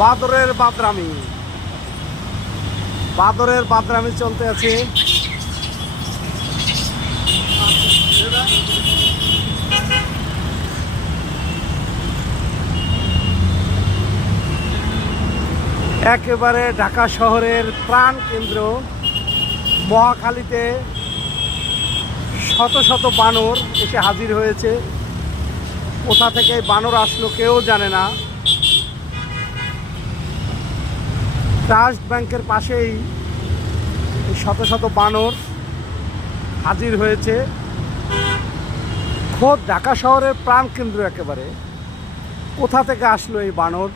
বাদরের বাদরামি, বাদরের বাদরামি চলতে আছে। একেবারে ঢাকা শহরের প্রাণ কেন্দ্র মহাখালীতে শত শত বানর এসে হাজির হয়েছে। কোথা থেকে বানর আসলো কেউ জানে না। ট্রাস্ট ব্যাংকের পাশেই শত শত বানর হাজির হয়েছে। খোদ ঢাকা শহরের প্রাণ কেন্দ্র, একেবারে কোথা থেকে আসলো এই বানর।